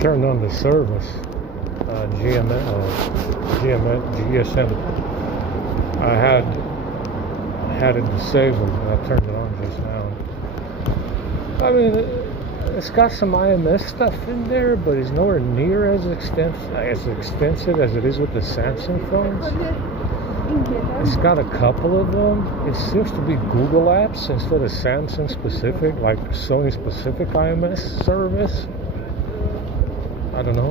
Turned on the service, GSM. I had it disabled, and I turned it on just now. I mean, it's got some IMS stuff in there, but it's nowhere near as extensive as it is with the Samsung phones. It's got a couple of them. It seems to be Google apps instead of Samsung specific, like Sony specific IMS service. I don't know.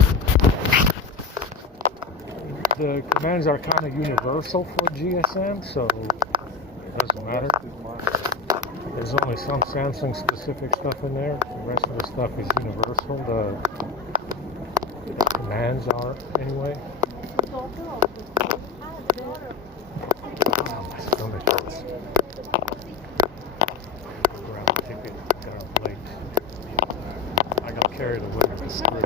The commands are kind of universal for GSM, so it doesn't matter. There's only some Samsung specific stuff in there. The rest of the stuff is universal. The commands are anyway. Oh, my stomach hurts. Grab a ticket, got up late. I got carried away with the script.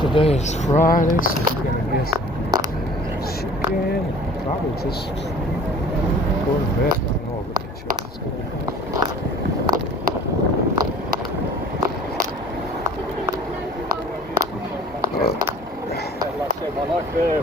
Today is Friday, so we're gonna get some chicken. Probably just go to bed. I don't know what the church is going to be. I like that.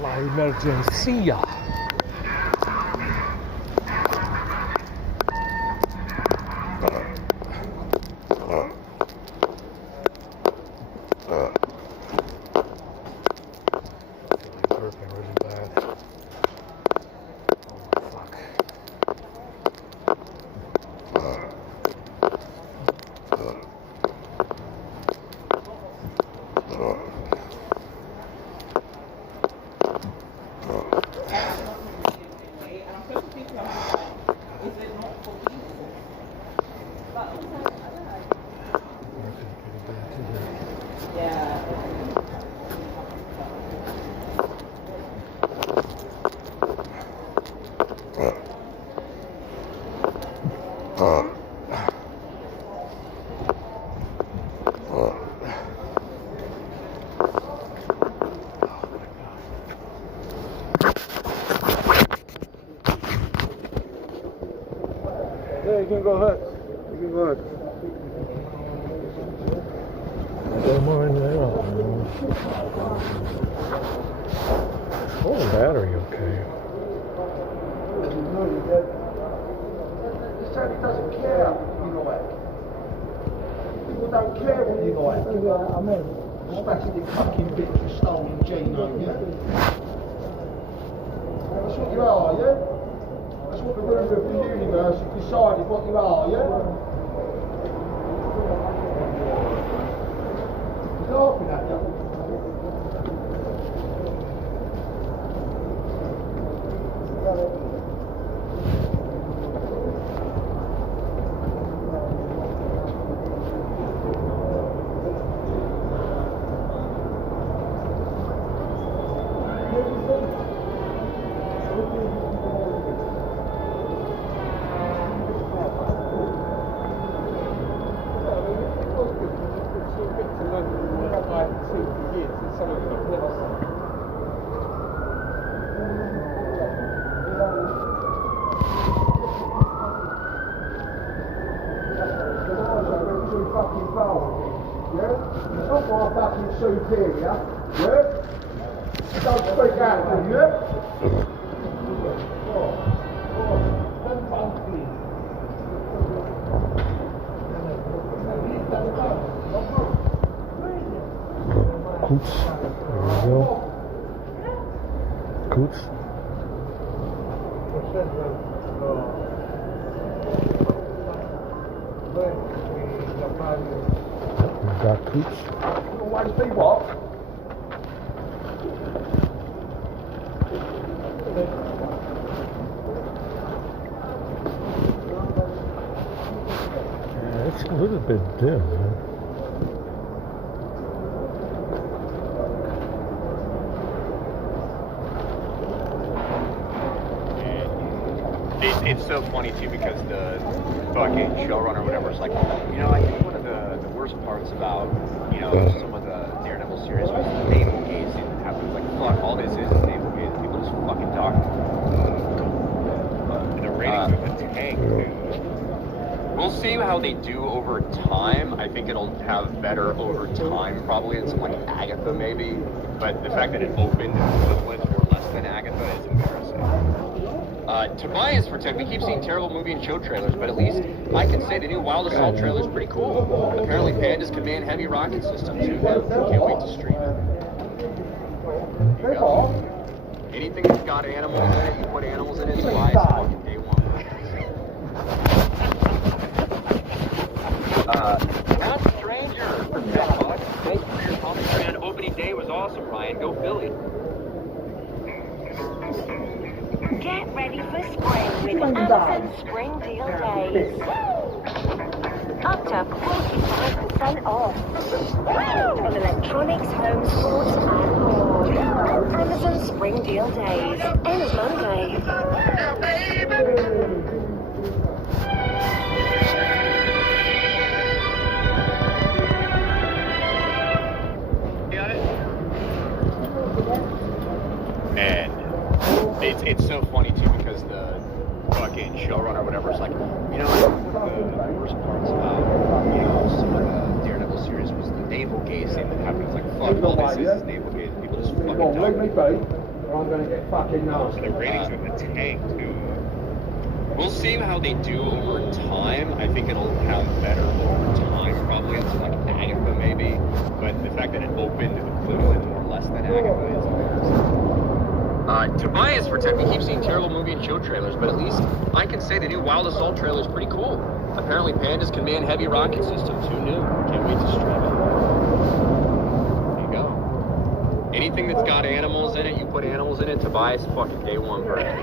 La emergencia. Burping really bad. Oh, fuck. Yeah, you can go ahead. You can go ahead. Get more in there. Oh, the battery okay. This Tony doesn't care, you know it. People don't care what you like. I mean, spastic fucking bit of stolen genome, yeah? That's what you are, yeah? That's That's what the ruler of the universe has decided what you are, yeah? He's laughing at you. It's not my fucking superior, yeah? Don't speak out to me, yeah? Koets. There we go. Koets. We've got Koets. Always be what? Yeah, it's a little bit dim, man. It's so funny too because the fucking showrunner or whatever is like, you know, I think one of the worst parts about, you know, some of the Daredevil series was the naval gazing that happens. Like, fuck, all this is naval gazing. People just fucking talk. And the ratings of the tank, dude. We'll see how they do over time. I think it'll have better over time, probably in some like Agatha maybe. But the fact that it opened equivalent or less than Agatha is embarrassing. Tobias for Tech, we keep seeing terrible movie and show trailers, but at least I can say the new Wild Assault trailer is pretty cool. Apparently Panda's command heavy rocket systems. Can't wait to stream it. There you go. Anything that's got animals in it, you put animals in it, Tobias fucking day one. Not Stranger for $10. Thank you for your commentary on opening day was awesome, Ryan. Go Philly. Get ready for spring with Amazon Spring Deal Days. Up to 45% off on electronics, home, sports and more. Amazon Spring Deal Days ends Monday. And it's so funny too because the fucking showrunner or whatever is like, you know, the worst parts about, you know, some of the Daredevil series was the navel gazing that happens. Like, fuck, all this is navel gazing. People just fucking Come on, let me talk. be, or I'm going to get fucking nasty. And the ratings of the tank, too. We'll see how they do over time. I think it'll have better over time, probably into like Agatha maybe. But the fact that it opened equivalent or less than Agatha is embarrassing. Tobias for Tech, we keep seeing terrible movie and show trailers, but at least I can say the new Wild Assault trailer is pretty cool. Apparently Pandas can man heavy rocket systems. Who knew? Can't wait to stream it. There you go. Anything that's got animals in it, you put animals in it, Tobias fucking day one purchase.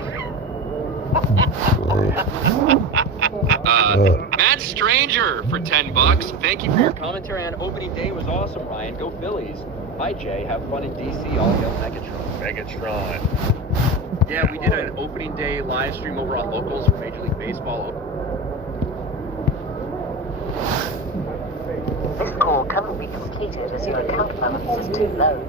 Matt Stranger for $10. Thank you for your commentary on opening day was awesome, Ryan. Go Phillies. Hi Jay, have fun in DC. All hail Megatron. Megatron. Yeah, we did an opening day live stream over on Locals for Major League Baseball. This call cannot be completed as your account balance is too low.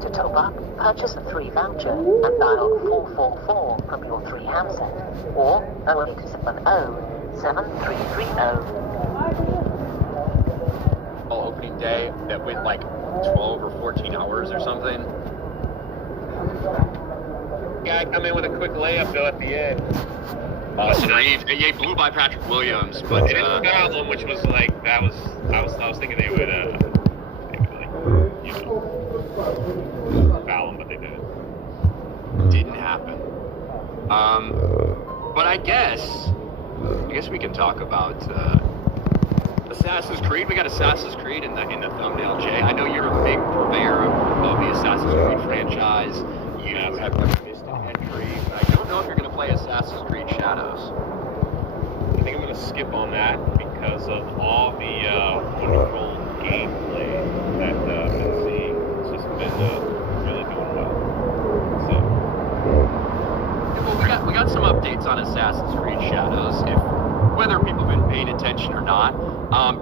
To top up, purchase a 3 voucher and dial 444 from your 3 handset or 0870-7330. All opening day that went like 12 or 14 hours or something. Guy come in with a quick layup though at the end. Austin Reeves, yeah, blew by Patrick Williams, but They didn't foul him, which was like I was thinking they would like, you know, foul him, but they didn't. didn't happen. But I guess we can talk about Assassin's Creed. We got Assassin's Creed in the thumbnail, Jay. I know you're a big purveyor of the Assassin's Creed franchise. You have never missed an entry, but I don't know if you're going to play Assassin's Creed Shadows. I think I'm going to skip on that because of all the wonderful gameplay that I've been seeing. It's just been really doing well. So, yeah, well, we got some updates on Assassin's Creed Shadows. Whether people have been paying attention or not,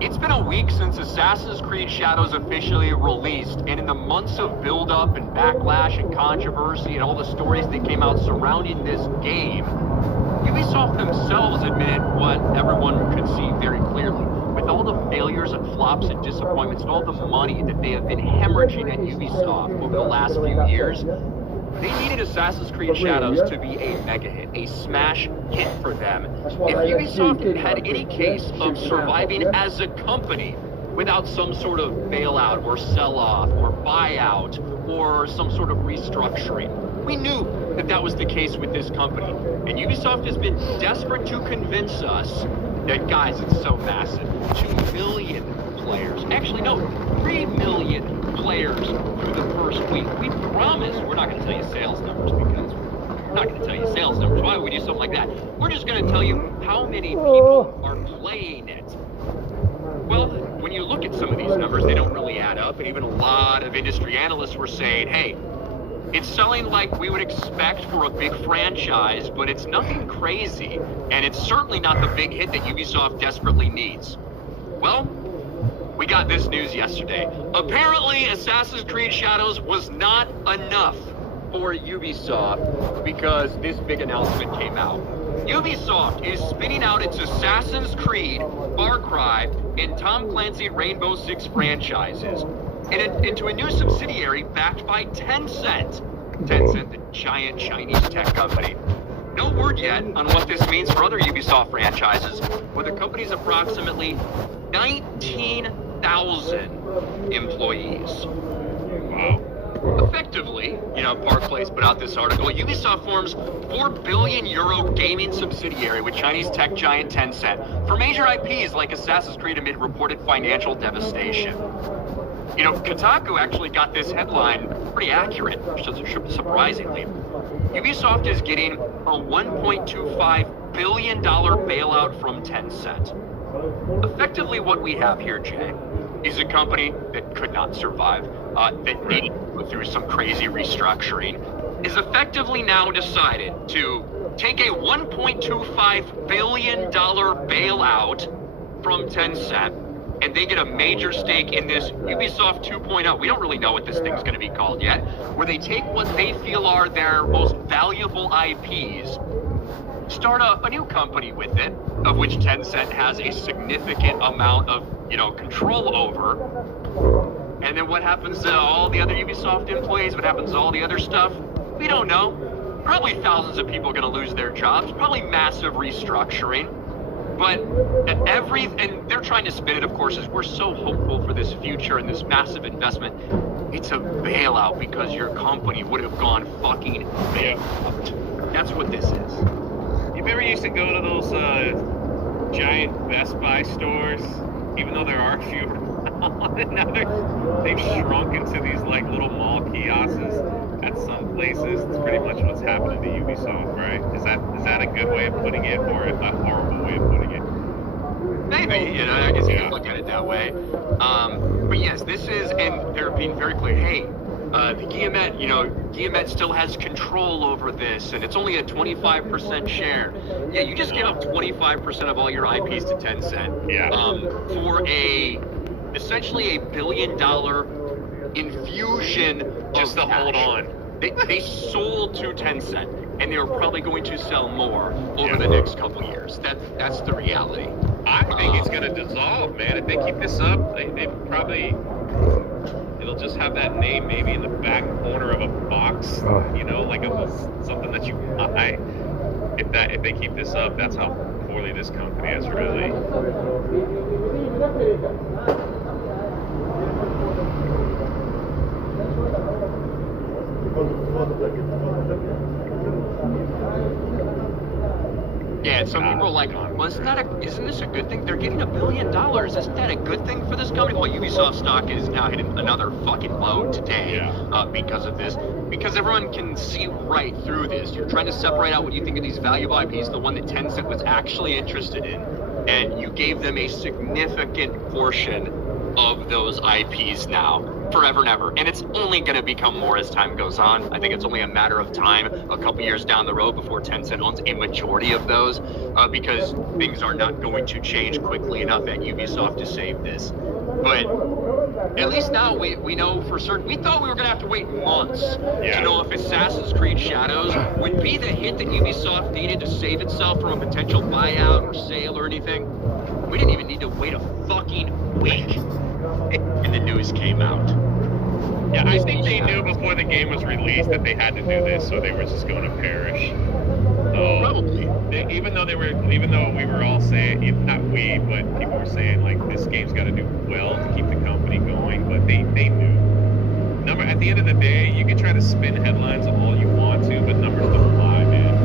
it's been a week since Assassin's Creed Shadows officially released, and in the months of build-up and backlash and controversy and all the stories that came out surrounding this game, Ubisoft themselves admitted what everyone could see very clearly. With all the failures and flops and disappointments and all the money that they have been hemorrhaging at Ubisoft over the last few years, they needed Assassin's Creed Shadows to be a mega hit, a smash hit for them. If Ubisoft had any case of surviving as a company without some sort of bailout or sell-off or buyout or some sort of restructuring, we knew that that was the case with this company. And Ubisoft has been desperate to convince us that, guys, it's so massive. 2 million players. Actually, no, 3 million players through the first week. We promise we're not going to tell you sales numbers because we're not going to tell you sales numbers. Why would we do something like that? We're just going to tell you how many people are playing it. Well, when you look at some of these numbers, they don't really add up. And even a lot of industry analysts were saying, hey, it's selling like we would expect for a big franchise, but it's nothing crazy. And it's certainly not the big hit that Ubisoft desperately needs. Well, we got this news yesterday. Apparently, Assassin's Creed Shadows was not enough for Ubisoft because this big announcement came out. Ubisoft is spinning out its Assassin's Creed, Far Cry, and Tom Clancy Rainbow Six franchises into a new subsidiary backed by Tencent. Tencent, the giant Chinese tech company. No word yet on what this means for other Ubisoft franchises, where the company's approximately 19,000 employees. Wow. Effectively, Park Place put out this article, Ubisoft forms €4 billion gaming subsidiary with Chinese tech giant Tencent for major IPs like Assassin's Creed amid reported financial devastation. Kotaku actually got this headline pretty accurate, surprisingly. Ubisoft is getting a $1.25 billion bailout from Tencent. Effectively, what we have here, Jay, is a company that could not survive, that needed to go through some crazy restructuring, is effectively now decided to take a $1.25 billion bailout from Tencent, and they get a major stake in this Ubisoft 2.0. We don't really know what this thing's going to be called yet, where they take what they feel are their most valuable IPs, start a new company with it, of which Tencent has a significant amount of, control over. And then what happens to all the other Ubisoft employees? What happens to all the other stuff? We don't know. Probably thousands of people are going to lose their jobs. Probably massive restructuring. But and they're trying to spin it, of course, as we're so hopeful for this future and this massive investment. It's a bailout because your company would have gone fucking bankrupt. That's what this is. You remember you used to go to those giant Best Buy stores, even though there are fewer now they've shrunk into these little mall kiosks at some places. It's pretty much what's happening to Ubisoft, right? Is that a good way of putting it, or a horrible way of putting it? Maybe, I guess you can look at it that way. But yes, this is, and they're being very clear, hey, the Guillemette still has control over this, and it's only a 25% share. Yeah, you just give up 25% of all your IPs to Tencent. Yeah. For essentially a $1 billion infusion just to hold on. They sold to Tencent, and they were probably going to sell more over the next couple years. That's the reality. I think it's going to dissolve, man. If they keep this up, they probably... It'll just have that name maybe in the back corner of a box, something that you buy. If they keep this up, that's how poorly this company is really. Yeah, some people are like, well, isn't this a good thing? They're getting $1 billion. Isn't that a good thing for this company? Well, Ubisoft stock is now hitting another fucking low today because of this. Because everyone can see right through this. You're trying to separate out what you think of these valuable IPs, the one that Tencent was actually interested in, and you gave them a significant portion of those IPs now. Forever and ever. And it's only going to become more as time goes on. I think it's only a matter of time, a couple years down the road, before Tencent owns a majority of those, because things are not going to change quickly enough at Ubisoft to save this. But at least now we know for certain. We thought we were going to have to wait months to know if Assassin's Creed Shadows would be the hit that Ubisoft needed to save itself from a potential buyout or sale or anything. We didn't even need to wait a fucking week. And the news came out. Yeah, I think they knew before the game was released that they had to do this, so they were just going to perish. So, probably. Even though we were all saying, not we, but people were saying like this game's got to do well to keep the company going, but they knew. At the end of the day, you can try to spin headlines all you want to, but numbers don't lie, man.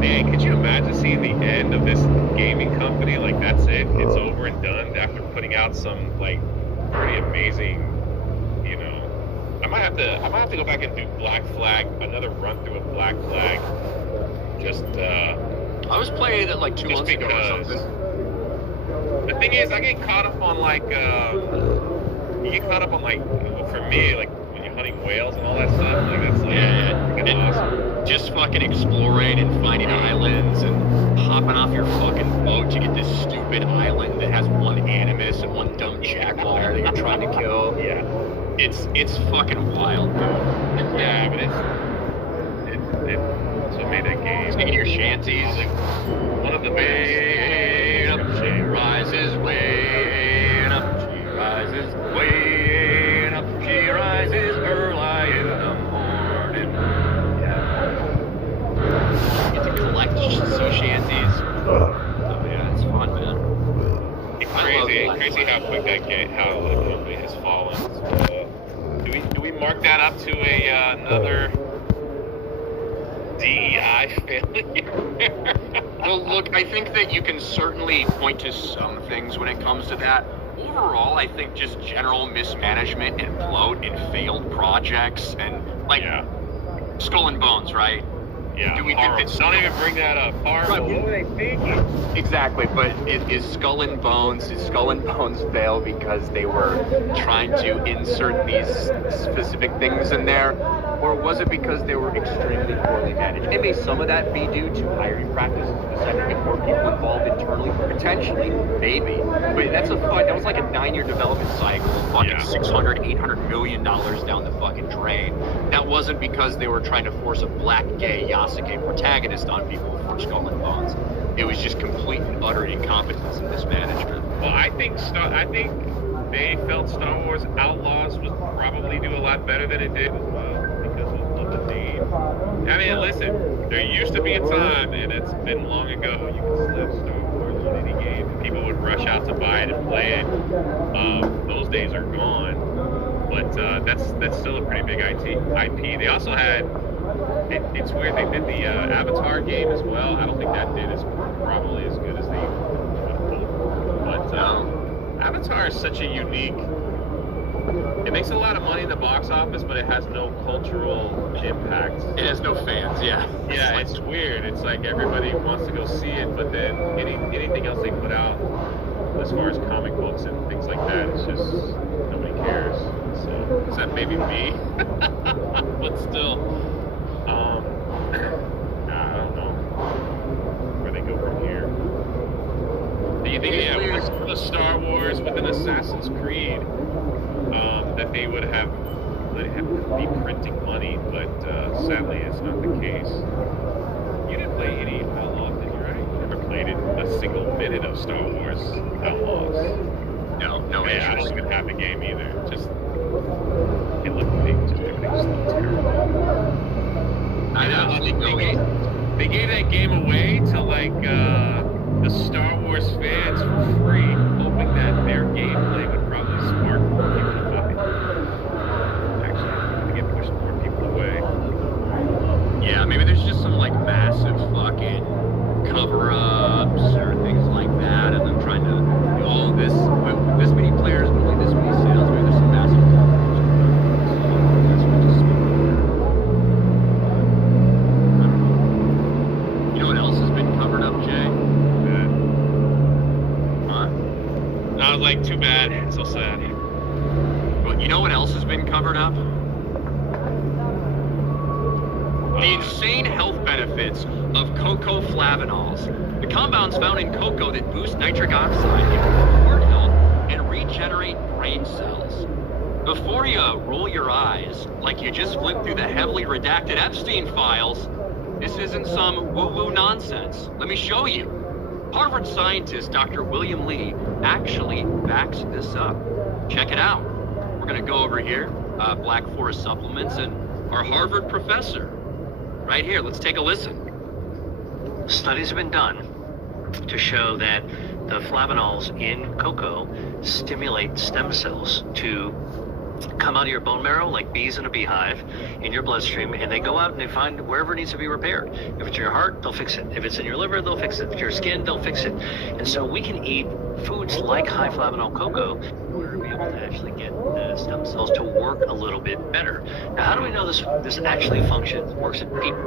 Man, could you imagine seeing the end of this gaming company? Like, that's it. It's over and done after putting out some, like, pretty amazing, you know. I might have to go back and do Black Flag, another run through of Black Flag. Just, I was playing it like 2 months ago or something. The thing is, I get caught up on, like, for me, like, when you're hunting whales and all that stuff, like, that's, like, awesome. Just fucking exploring and finding islands and hopping off your fucking boat to get this stupid island that has one animus and one dumb jaguar that you're trying to kill. Yeah. It's fucking wild, dude. Yeah, but it's what made that game. Taking your shanties, like, one of the way up, she rises, way up, she rises, way up, she rises early in the morning. Get to collect sea shanties. Oh yeah, it's fun, man. It's crazy how quick that game, how the company has fallen. Do we mark that up to another DEI failure? Well, look, I think that you can certainly point to some things when it comes to that. Overall, I think just general mismanagement and bloat and failed projects and Skull and Bones, right? Yeah, do we think that don't even bring that up. Horrible. Right, what were they thinking? Exactly, but is Skull and Bones fail because they were trying to insert these specific things in there, or was it because they were extremely poorly managed? And may some of that be due to hiring practices, deciding to get more people involved internally? Potentially, maybe. But that was like a 9-year development cycle, fucking $600, $800 million down the fucking drain. That wasn't because they were trying to force a black gay Yasuke protagonist on people for Skull and Bones. It was just complete and utter incompetence and mismanagement. Well, I think they felt Star Wars Outlaws would probably do a lot better than it did as well because of the name. I mean, listen, there used to be a time, and it's been long ago, you could slap Star Wars on any game, and people would rush out to buy it and play it. Those days are gone, but that's still a pretty big IP. They also had. It's weird, they did the Avatar game as well. I don't think that did probably as good as they hoped. But Avatar is such a unique... It makes a lot of money in the box office, but it has no cultural impact. It has no fans, yeah. Yeah, it's weird. It's like everybody wants to go see it, but then anything else they put out, as far as comic books and things like that, it's just... nobody cares. So, except maybe me. But still... I don't know where they go from here. Do you think, with the Star Wars, with an Assassin's Creed, that they would have be printing money? But sadly, it's not the case. You didn't play any Outlaws, did you? Right? You never played a single minute of Star Wars Outlaws. No. Yeah, I don't even have the game either. Just everything's terrible. They gave that game away to like the Star Wars fans for free, hoping that their gameplay would probably spark more people to buy it. Actually, to get pushed more people away. So sad. But you know what else has been covered up? The insane health benefits of cocoa flavanols, the compounds found in cocoa that boost nitric oxide, improve heart health, and regenerate brain cells. Before you roll your eyes like you just flipped through the heavily redacted Epstein files, this isn't some woo-woo nonsense. Let me show you. Harvard scientist Dr. William Lee actually backs this up. Check it out. We're gonna go over here, Black Forest Supplements, and our Harvard professor. Right here, let's take a listen. Studies have been done to show that the flavanols in cocoa stimulate stem cells to come out of your bone marrow like bees in a beehive in your bloodstream, and they go out and they find wherever it needs to be repaired. If it's your heart, they'll fix it. If it's in your liver, they'll fix it. If it's your skin, they'll fix it. And so we can eat foods like high flavanol cocoa in order to be able to actually get the stem cells to work a little bit better. Now, how do we know this actually functions, works in people?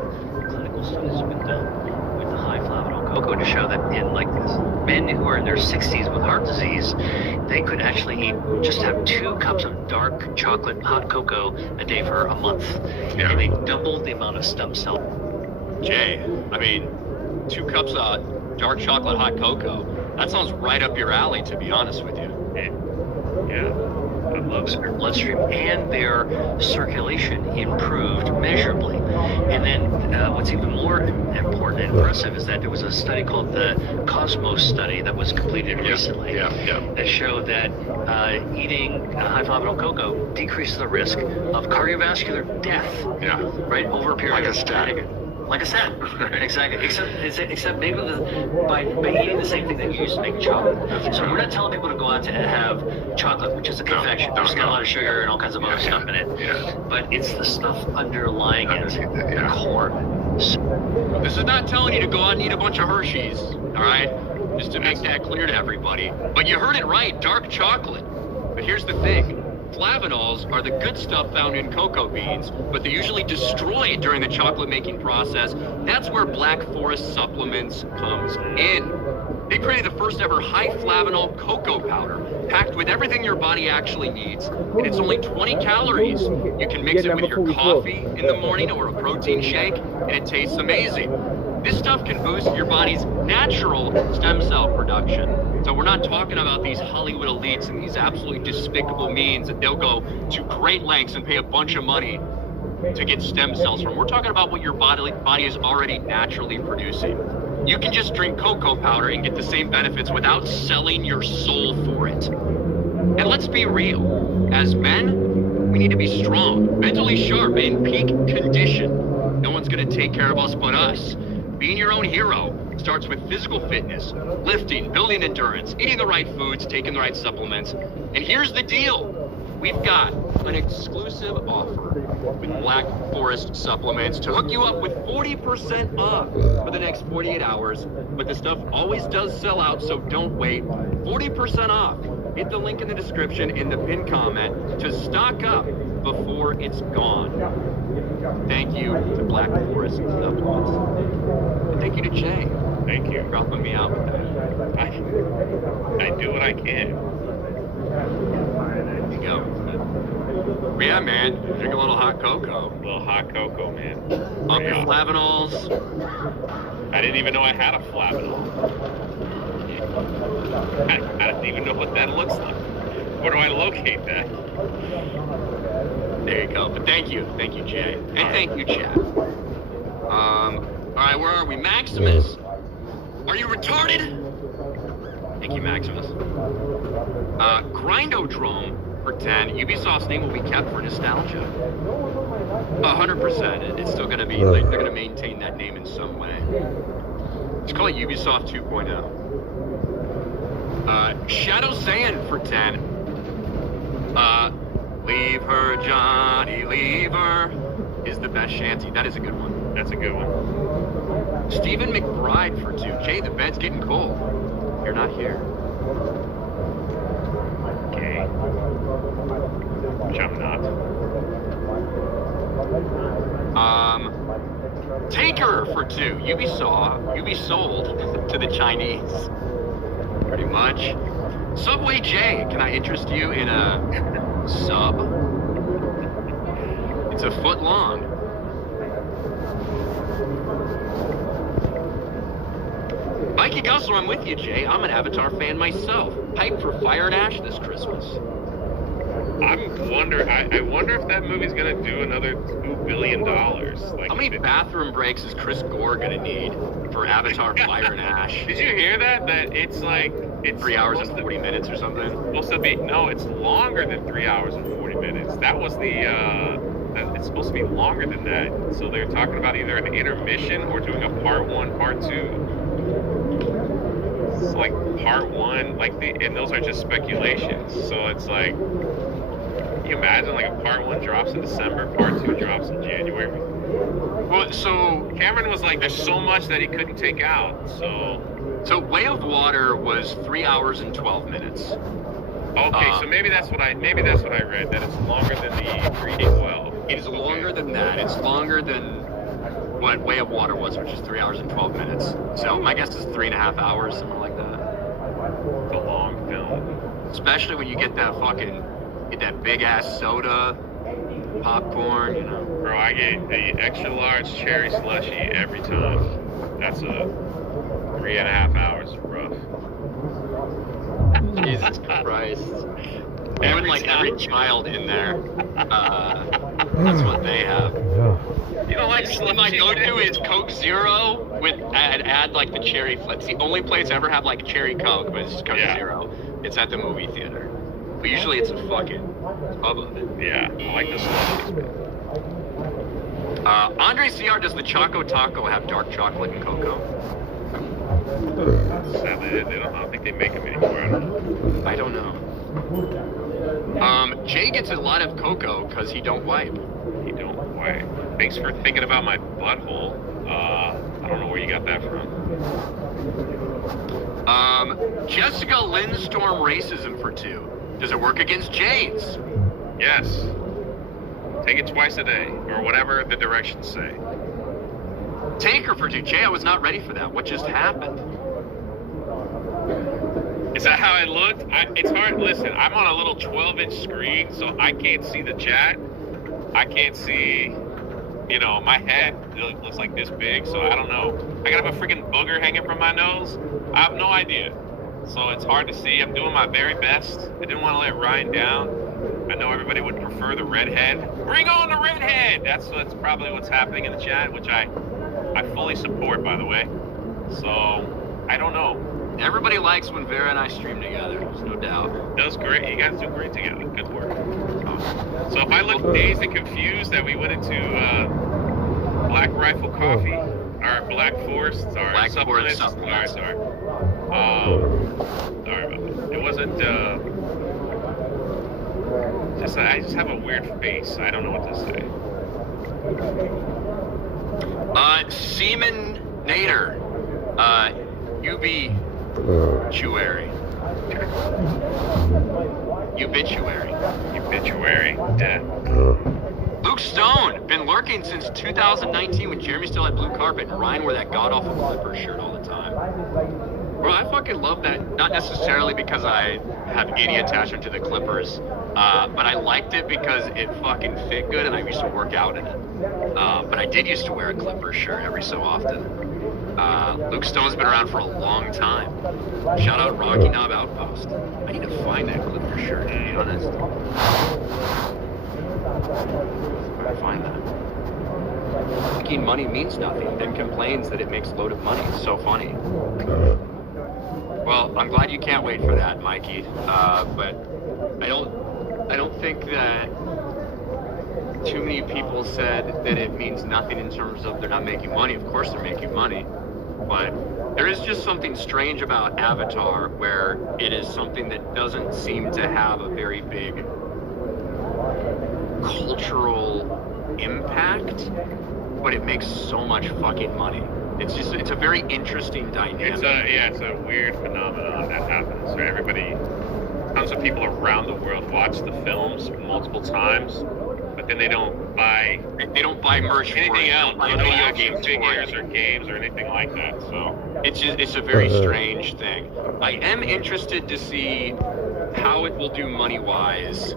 Clinical studies have been done with the high flavanol cocoa to show that in like this, men who are in their 60s with heart disease, they could actually just have 2 cups of dark chocolate hot cocoa a day for a month. Yeah. And they doubled the amount of stem cell. Jay, I mean, 2 cups of dark chocolate hot cocoa. That sounds right up your alley, to be honest with you. Yeah, I love it. Their bloodstream and their circulation improved measurably. And then what's even more important and impressive is that there was a study called the Cosmos study that was completed recently that showed that eating high flavanol cocoa decreases the risk of cardiovascular death. Yeah. Right, over a period Like a of statin. Like a statin, exactly. Except maybe by eating the same thing that you use to make chocolate. So we're not telling people to go out to have chocolate, which is a confection. There's got a lot of sugar and all kinds of other stuff in it. Yeah. But it's the stuff underlying it, the core. This is not telling you to go out and eat a bunch of Hershey's, all right? Just to make that clear to everybody. But you heard it right, dark chocolate. But here's the thing. Flavanols are the good stuff found in cocoa beans, but they're usually destroyed during the chocolate making process. That's where Black Forest Supplements comes in. They created the first ever high flavanol cocoa powder, packed with everything your body actually needs. And it's only 20 calories. You can mix it with your coffee in the morning or a protein shake, and it tastes amazing. This stuff can boost your body's natural stem cell production. So we're not talking about these Hollywood elites and these absolutely despicable means that they'll go to great lengths and pay a bunch of money to get stem cells from. We're talking about what your body is already naturally producing. You can just drink cocoa powder and get the same benefits without selling your soul for it. And let's be real. As men, we need to be strong, mentally sharp, in peak condition. No one's going to take care of us but us. Being your own hero starts with physical fitness, lifting, building endurance, eating the right foods, taking the right supplements. And here's the deal. We've got an exclusive offer with Black Forest Supplements to hook you up with 40% off for the next 48 hours. But the stuff always does sell out, so don't wait. 40% off. Hit the link in the description in the pinned comment to stock up before it's gone. Thank you to Black Forest Supplements. And thank you to Jay. Thank you. For helping me out with that. I do what I can. There you go. Yeah, man. Drink a little hot cocoa. A little hot cocoa, man. Up your flavanols. I didn't even know I had a flavanol. I don't even know what that looks like. Where do I locate that? There you go. But thank you, Jay. And thank you, Chad. All right, where are we? Maximus. Are you retarded? Thank you, Maximus. Grindodrome for 10. Ubisoft's name will be kept for nostalgia. 100%. It's still going to be, like, they're going to maintain that name in some way. Let's call it Ubisoft 2.0. Shadow Sand for 10. Leave her, Johnny, leave her is the best shanty. That is a good one. That's a good one. Stephen McBride for 2. Jay, the bed's getting cold. You're not here. Okay. Which I'm not. Taker for 2. Ubi sold to the Chinese. Pretty much. Subway J, can I interest you in a sub? It's a foot long. Mikey Gussler, I'm with you, Jay. I'm an Avatar fan myself. Hype for Fire and Ash this Christmas. I wonder if that movie's gonna do another $2 billion. Like, how many bathroom breaks is Chris Gore gonna need for Avatar Fire and Ash? Did you hear that? That it's like it's 3 hours and 40 minutes or something? Supposed to be it's longer than 3 hours and 40 minutes. That was the it's supposed to be longer than that. So they're talking about either an intermission or doing a part 1, part 2. It's like part 1, and those are just speculations. So it's like, you imagine like a part 1 drops in December, part 2 drops in January. Well, so Cameron was like, there's so much that he couldn't take out. So Way of Water was 3 hours and 12 minutes. Okay, so maybe that's what I read, that it's longer than the 3D12. It is longer than that. It's longer than what Way of Water was, which is 3 hours and 12 minutes. So my guess is 3.5 hours, something like that. It's a long film. Especially when you get that big ass soda, popcorn, you know. Bro, I get the extra large cherry slushy every time. That's a 3.5 hours rough. Jesus Christ. Every child in there. That's what they have. Yeah. You don't like My go-to is Coke Zero with add like the cherry flip. It's the only place I ever have like cherry Coke, but it's just Coke Zero. It's at the movie theater. But usually it's a fucking tub of it. Yeah, I like the slushies. Andre CR, does the Choco Taco have dark chocolate and cocoa? Sadly, I don't think they make them anymore. I don't know. Jay gets a lot of cocoa because he don't wipe. He don't wipe. Thanks for thinking about my butthole. I don't know where you got that from. Jessica Lindstorm racism for 2. Does it work against Jays? Yes. Take it twice a day, or whatever the directions say. Take her for 2. Jay, I was not ready for that. What just happened? Is that how it looked? It's hard. Listen, I'm on a little 12-inch screen, so I can't see the chat. I can't see, my head looks like this big, so I don't know. I got a freaking booger hanging from my nose. I have no idea. So it's hard to see. I'm doing my very best. I didn't want to let Ryan down. I know everybody would prefer the redhead. Bring on the redhead! That's probably what's happening in the chat, which I fully support, by the way. So, I don't know. Everybody likes when Vera and I stream together, there's no doubt. That was great. You guys do great together. Good work. So if I look dazed and confused that we went into Black Rifle Coffee, or Black Forest, sorry. Black Forest Sorry. Sorry about that. It wasn't, I just have a weird face. I don't know what to say. Seaman Nader, Ubituary. Dead. Luke Stone, been lurking since 2019 when Jeremy still had blue carpet and Ryan wore that god-awful Clippers shirt all the time. Bro, I fucking love that. Not necessarily because I have any attachment to the Clippers, but I liked it because it fucking fit good and I used to work out in it. But I did used to wear a Clippers shirt every so often. Luke Stone's been around for a long time. Shout out Rocky Knob Outpost. I need to find that Clippers shirt, to be honest. Where do I find that? Making money means nothing, then complains that it makes a load of money. It's so funny. Well, I'm glad you can't wait for that, Mikey. But I don't think that too many people said that it means nothing in terms of they're not making money. Of course they're making money. But there is just something strange about Avatar where it is something that doesn't seem to have a very big cultural impact, but it makes so much fucking money. It's a very interesting dynamic. It's a weird phenomenon that happens where everybody, tons of people around the world watch the films multiple times, but then they don't buy They don't buy merch for it. anything They else, don't buy no video action games for figures it. or games or anything like that. So It's a very strange thing. I am interested to see how it will do money-wise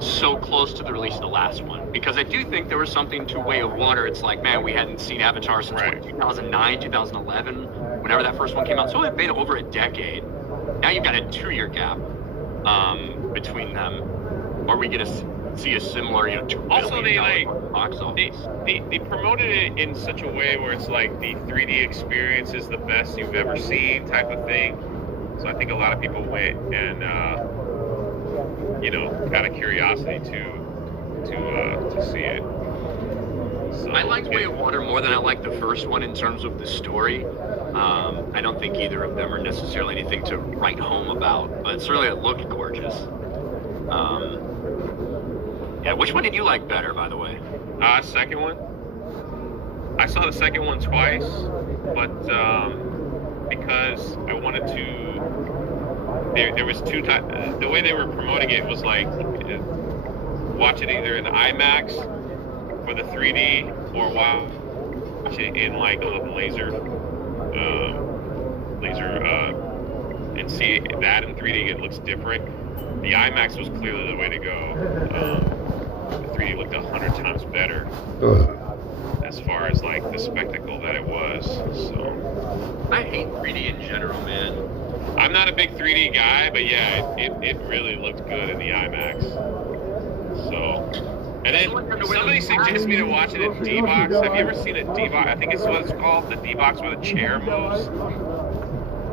so close to the release of the last one, because I do think there was something to Way of Water. It's like, man, we hadn't seen Avatar since Right. 2009, 2011, whenever that first one came out. So it's been over a decade. Now you've got a 2-year gap between them. Are we going to see a similar, $2 Also, they, billion like, box office? they promoted it in such a way where it's like the 3D experience is the best you've ever seen type of thing. So I think a lot of people went and out of curiosity to see it. So, I liked Way of Water more than I liked the first one in terms of the story. I don't think either of them are necessarily anything to write home about, but certainly it looked gorgeous. Yeah, which one did you like better, by the way? Second one. I saw the second one twice, but because I wanted to. There was two times. The way they were promoting it was like watch it either in IMAX for the 3D or watch it in like a laser and see that in 3D. It looks different. The IMAX was clearly the way to go. The 3D looked 100 times better as far as like the spectacle that it was. So I hate 3D in general, man. I'm not a big 3D guy, but yeah, it really looked good in the IMAX. So, and then somebody suggested me to watch it in D-Box. Have you ever seen a D-Box? I think it's what it's called, the D-Box where the chair moves.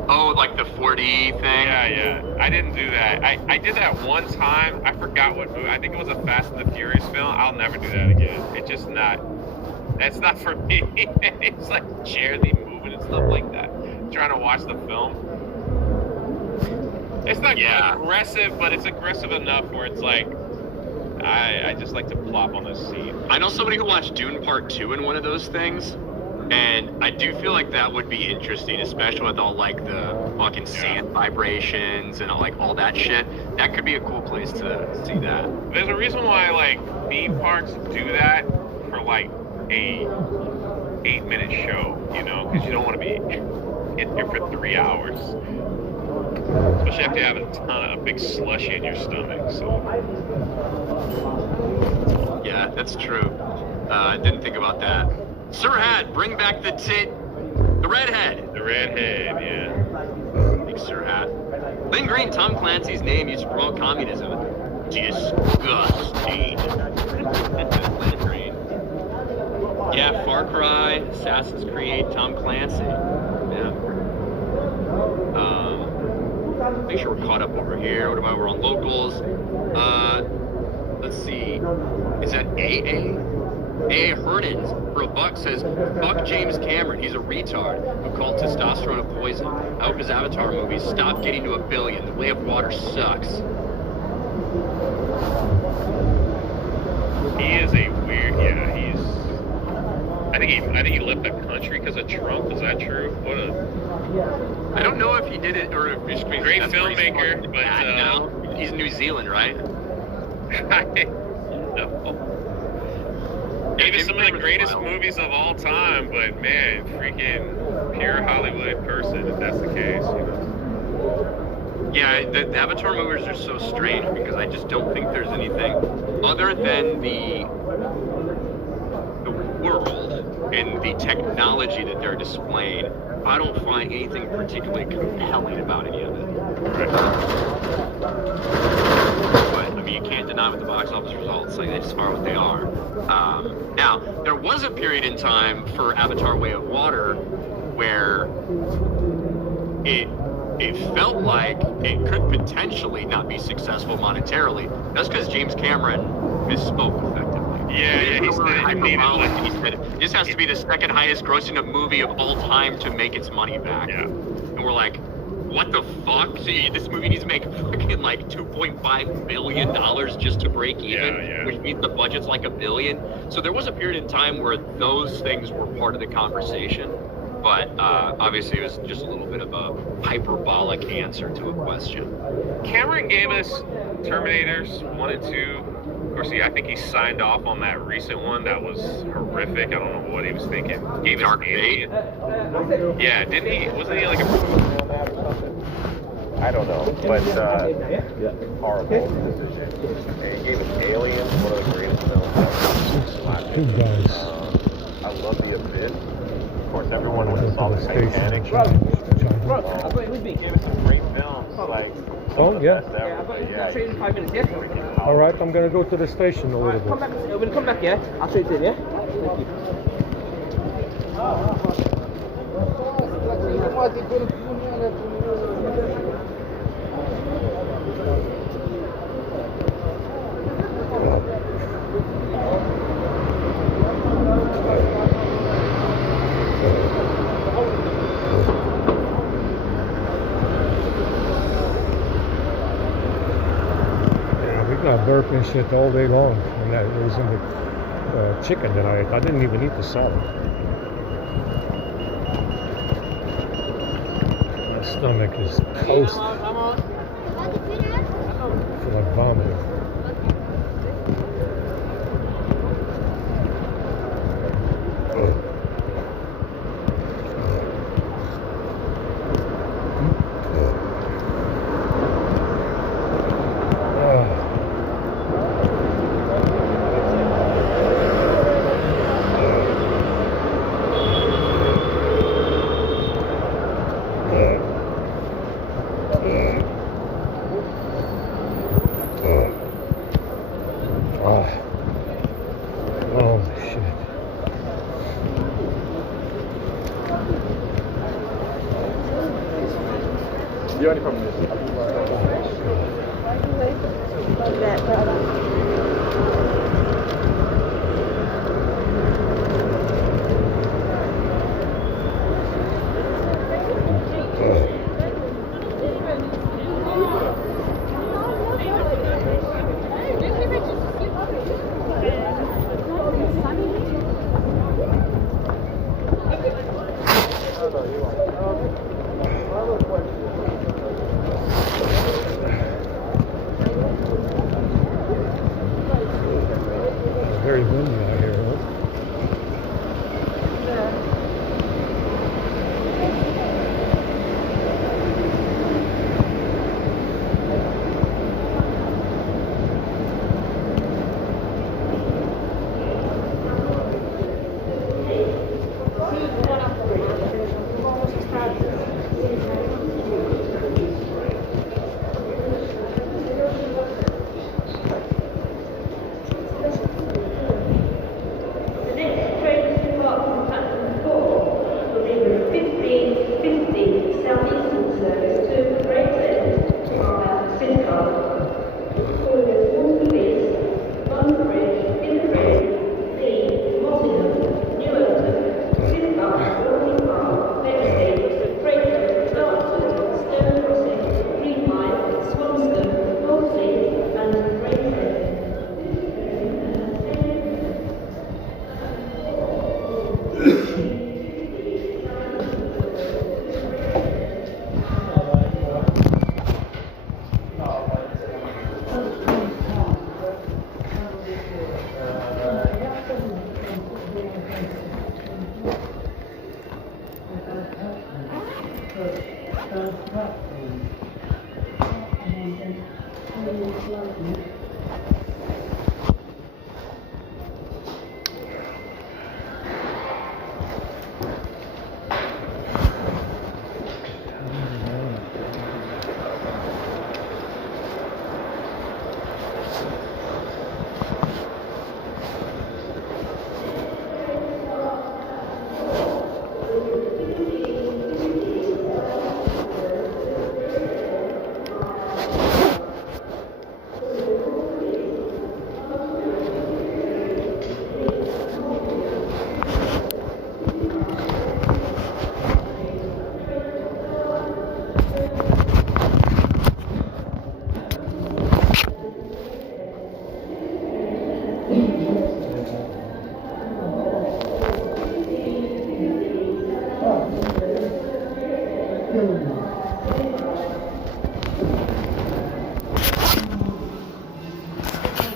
Oh, like the 4D thing? Yeah. I didn't do that. I did that one time. I forgot what movie. I think it was a Fast and the Furious film. I'll never do that again. It's just not. That's not for me. It's like chairs be moving and stuff like that. Trying to watch the film. It's not aggressive, but it's aggressive enough where it's like I just like to plop on this seat. I know somebody who watched Dune Part 2 in one of those things, and I do feel like that would be interesting, especially with all like the fucking sand vibrations and all that shit. That could be a cool place to see that. There's a reason why like theme parks do that for like a 8-minute show, because you don't want to be in here for 3 hours. Especially after you have a big slushy in your stomach. So yeah, that's true. I didn't think about that. Sirhat, bring back the redhead. The redhead, yeah. Big Sirhat. Lynn Green, Tom Clancy's name used to promote communism. Disgusting. Lynn Green. Yeah, Far Cry, Assassin's Creed, Tom Clancy. Yeah. Make sure we're caught up over here. What about we're on locals? Let's see. Is that AA? AA Hernans for a buck says, fuck James Cameron. He's a retard who called testosterone a poison. I hope his Avatar movies stop getting to $1 billion. The Way of Water sucks. He is a weird. Yeah, he's. I think he left the country because of Trump. Is that true? I don't know if he did it or if he's Great filmmaker, but no, he's New Zealand, right? Maybe some of the greatest movies of all time, but man, freaking pure Hollywood person, if that's the case, Yeah, the Avatar movies are so strange because I just don't think there's anything other than the world and the technology that they're displaying. I don't find anything particularly compelling about any of it. But I mean, you can't deny with the box office results. Like, they just are what they are. Now, there was a period in time for Avatar: Way of Water where it felt like it could potentially not be successful monetarily. That's because James Cameron misspoke effectively. Yeah, he said this has to be the second highest grossing movie of all time to make its money back. Yeah. And we're like, what the fuck? So this movie needs to make fucking like $2.5 billion just to break even, which means the budget's like $1 billion. So there was a period in time where those things were part of the conversation. But obviously it was just a little bit of a hyperbolic answer to a question. Cameron gave us Terminators 1 and 2 course, I think he signed off on that recent one that was horrific. I don't know what he was thinking. Gave us Alien. Yeah, didn't he? Wasn't he like a producer on that or something? I don't know, but horrible decision. And he gave us Alien, one of the greatest films ever. Two guys. I love The Abyss. Of course, everyone went and saw the Titanic. He gave us some great films, like. Oh, yeah. Yeah, I've got show you in 5 minutes, yeah? All right, I'm going to go to the station a little Come bit. back, when you come back, yeah? I'll show you in, yeah? Thank I burp and shit all day long, and that was in the chicken that I ate. I didn't even eat the salad. My stomach is toast. I feel like vomiting. Oh shit. The only problem is Very windy out here, huh?